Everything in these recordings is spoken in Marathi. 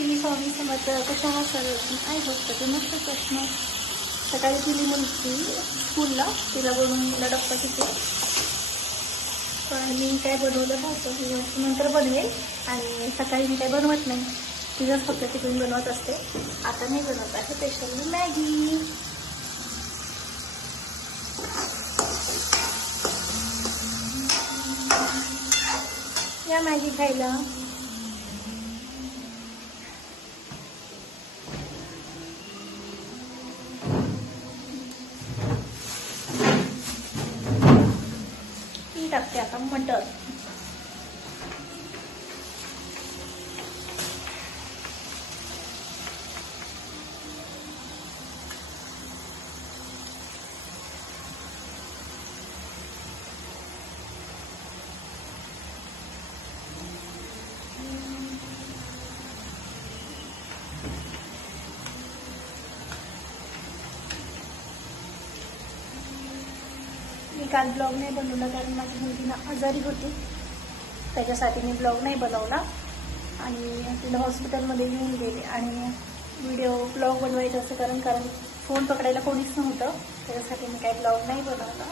श्री स्वामी समर्थ कशा हा सर आहे होतं ते मस्त प्रश्न सकाळी गेली मुलगी स्कूलला तिला बनवून मला डप्पा तिथे. पण मी काय बनवलं नव्हतं नंतर बनवेल. आणि सकाळी मी काय बनवत नाही. तिथंच फक्त तिकडून बनवत असते. आता मी बनवत आहे स्पेशली मॅगी. या मॅगी खायला ती टाकते आता मटर मी काल ब्लॉग नाही बनवला कारण माझी मुलगीनं आजारी होती. त्याच्यासाठी मी ब्लॉग नाही बनवला आणि तिला हॉस्पिटलमध्ये येऊन गेले. आणि व्हिडिओ ब्लॉग बनवायचं असं कारण कारण फोन पकडायला कोणीच नव्हतं. त्याच्यासाठी मी काही ब्लॉग नाही बनवला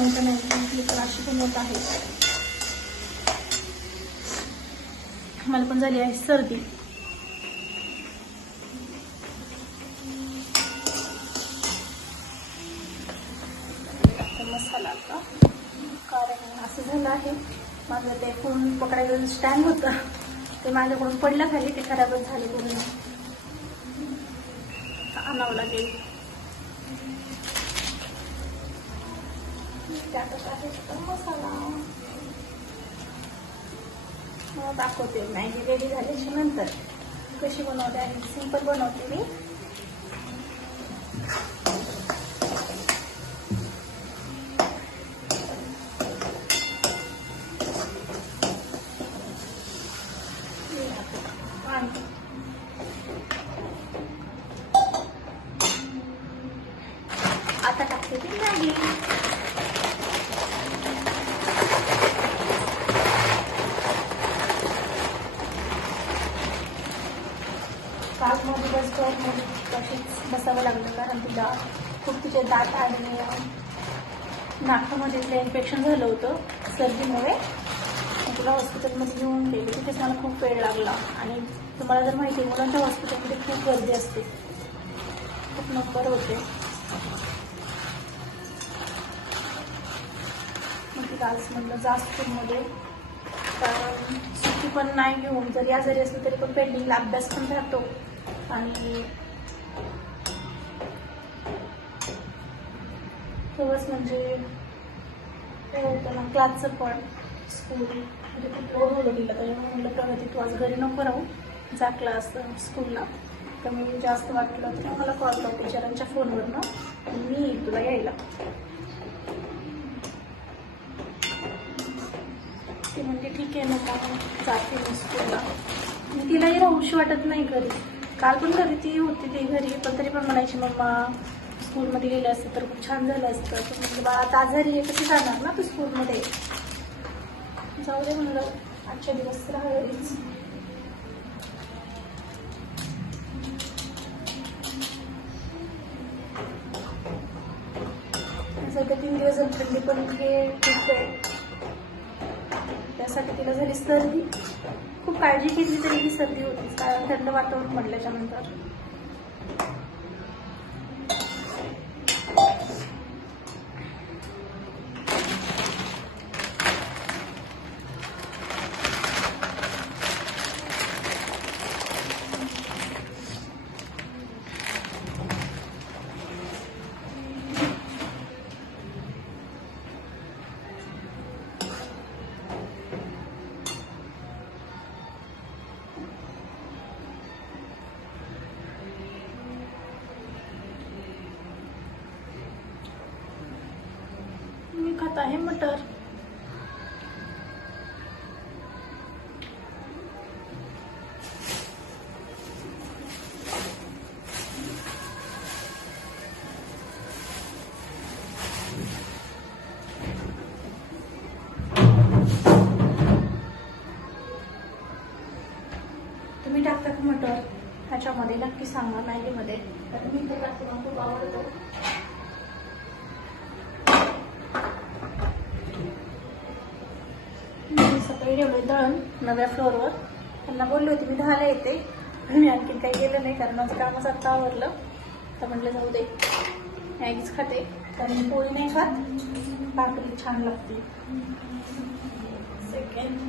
तुम्ही बनवता नाही म्हटली तर अशी बनवत आहे. मला पण झाली आहे सर्दी. मसाला का कारण असं झालं आहे माझं ते फोन पकडायचं स्टँड होतं. ते माझ्याकडून पडलं खाली ते खराबच झाले पूर्ण. आणावं लागेल. त्यातच आहे मसाला मला दाखवते. मॅगी रेडी झाल्याच्यानंतर कशी बनवते आणि सिंपल बनवते मी. आता टाकते ती मॅगी काल मध्ये बस स्टॉपमध्ये तशीच बसावं लागलं कारण तिला खूप दात आणि नाकामध्ये इन्फेक्शन झालं होतं सर्दीमुळे. तुला हॉस्पिटलमध्ये घेऊन गेले. तिथेच मला खूप वेळ लागला. आणि तुम्हाला जर माहिती आहे मुलांच्या हॉस्पिटलमध्ये खूप गर्दी असते. खूप नंबर होते. मग तिला आज म्हणलं जास्त कारण सुट्टी पण नाही घेऊन जरी आजारी असली तरी पण पेंडिंगला अभ्यास पण राहतो. आणि तेव्हाच म्हणजे काय होतं ना क्लासचं पण स्कूल म्हणजे खूप लोड होलं गेलं त्याच्यामुळे म्हणलं प्रगती तू आज घरी नको राहू. जा क्लास स्कूलला तर मी जास्त वाटलं तर मला कॉल कर टीचरांच्या फोनवरनं. मी तुला यायला. ती म्हणजे ठीक आहे ना का जाते मी स्कूलला मी तिलाही राहूशी वाटत नाही घरी. काल पण घरी ती होती ती घरी. पण तरी पण म्हणायची मम्मा स्कूलमध्ये गेलं असतं तर खूप छान झालं असतं. तर म्हणजे बाळा आता आजारी आहे कशी जाणार ना तू स्कूलमध्ये? जाऊ दे म्हणलं आजच्या दिवस राहा सध्या तीन दिवस थंडी पण खूप आहे त्यासाठी तिला झाली सर्दी. खूप काळजी घेतली तरी ही सर्दी होती कारण थंड वातावरण म्हटल्याच्या नंतर. खात आहे मटर. तुम्ही टाकता का मटर? ह्याच्यामध्ये नक्की सांगा मॅगीमध्ये. तर मी ते खूप आवडतो. मी सकाळी दळण नव्या फ्लोअरवर त्यांना बोलले होते मी दहाला येते. मी आणखी काही गेलं नाही कारण माझं कामच आत्ता आवरलं. तर म्हटलं जाऊ दे मॅगीच खाते. कारण पोळी नाही खात. भाकरी छान लागते. Second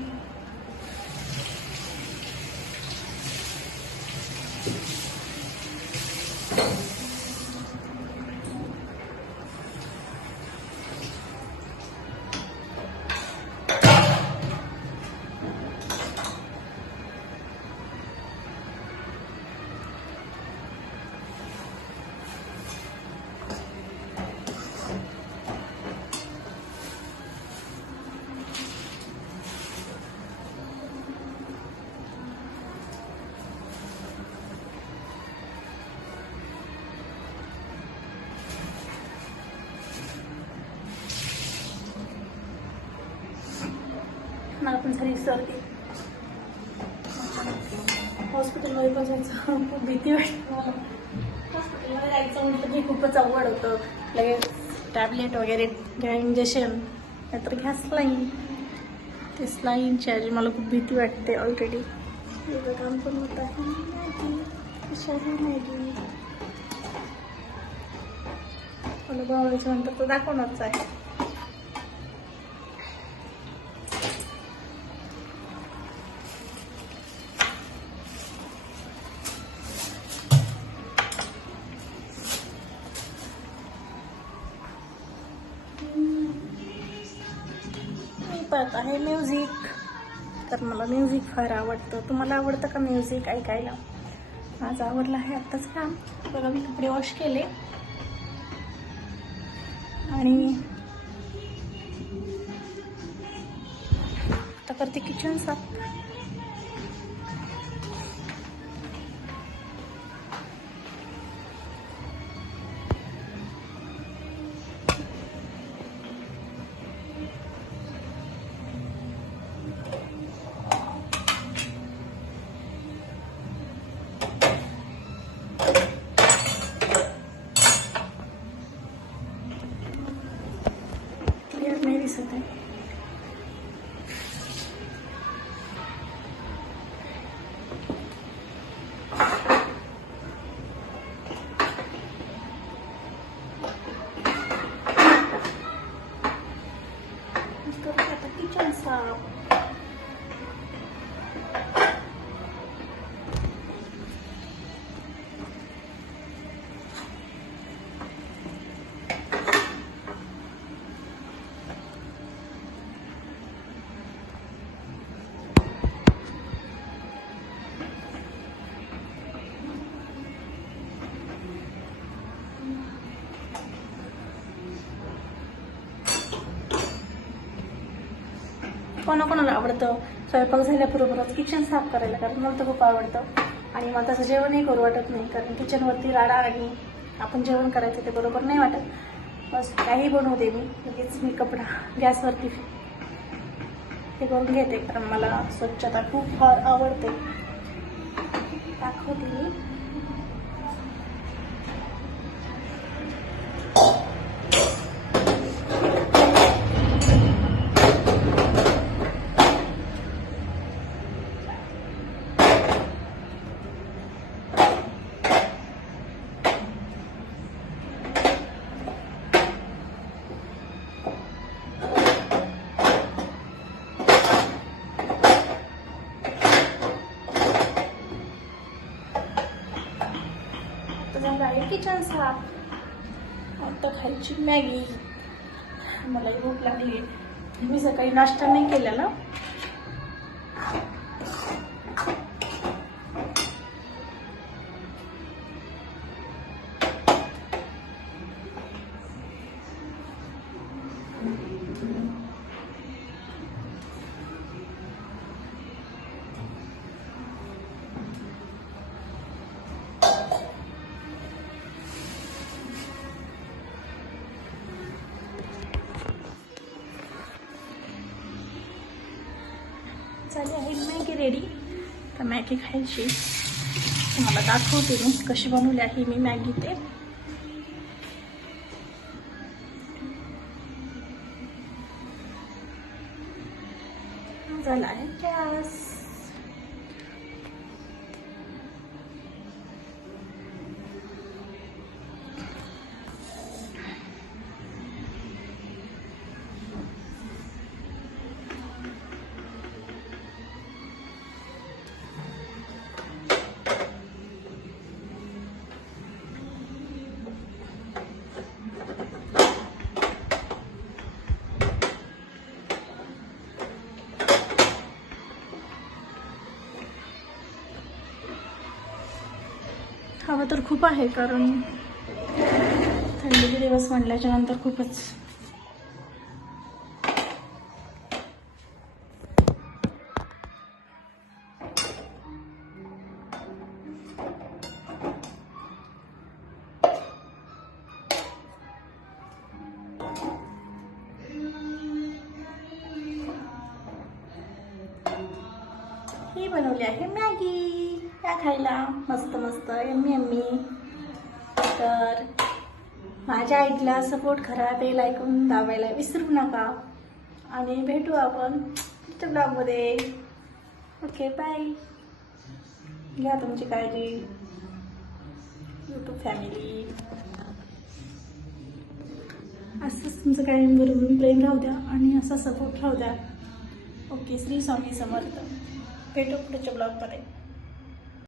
घरी सर्दी हॉस्पिटलमध्ये पण जायचं. खूप भीती वाटते मला. हॉस्पिटलमध्ये जायचं म्हटलं की खूपच अवघड होतं. लगेच टॅबलेट वगैरे घ्या इंजेक्शन नाहीतर घ्या स्लाईन ते स्लाईनची आजी मला खूप भीती वाटते ऑलरेडी वेगळं काम पण होत आहे. मॅगी मला भावायचं म्हणतात तर दाखवणारच आहे. परत आहे म्युझिक. तर मला म्युझिक फार आवडतं. तुम्हाला आवडतं का म्युझिक ऐकायला? आज आवडलं आहे आत्ताच काम बघा मी कपडे वॉश केले. आणि आता करते किचन साफ. क्लिअर नाही कोणाकोणाला आवडतं? स्वयंपाक झाल्याबरोबरच किचन साफ करायला कारण मला तर खूप आवडतं. आणि मला तसं जेवणही करू वाटत नाही कारण किचनवरती राडा आणि आपण जेवण करायचं ते बरोबर नाही वाटत. बस काही बनवते मी. लगेच मी कपडा गॅसवरती ते करून घेते कारण मला स्वच्छता खूप फार आवडते. दाखवते मी. किचन साफ. आता खायची मॅगी. मला भूक लागली मी सकाळी नाश्ता नाही केलेला. झाली आहे. मॅगी रेडी तर मॅगी खायची. तुम्हाला दाखवते मी कशी बनवली आहे मी मॅगी ते. तर खूप आहे कारण थंडीचे दिवस म्हणल्याच्या नंतर खूपच. ही बनवली आहे मॅगी. या खायला? मस्त मस्त. यम्मी एम्मी तर माझ्या आईला सपोर्ट करा बेल ऐकून दाबायला. विसरू नका. आणि भेटू आपण पुढच्या ब्लॉगमध्ये ओके बाय घ्या तुमची काळजी. यूट्यूब फॅमिली असंच तुमचं कायम बरोबर प्रेम राहू द्या आणि असा सपोर्ट राहू द्या. ओके श्री स्वामी समर्थ. भेटू पुढच्या ब्लॉगमध्ये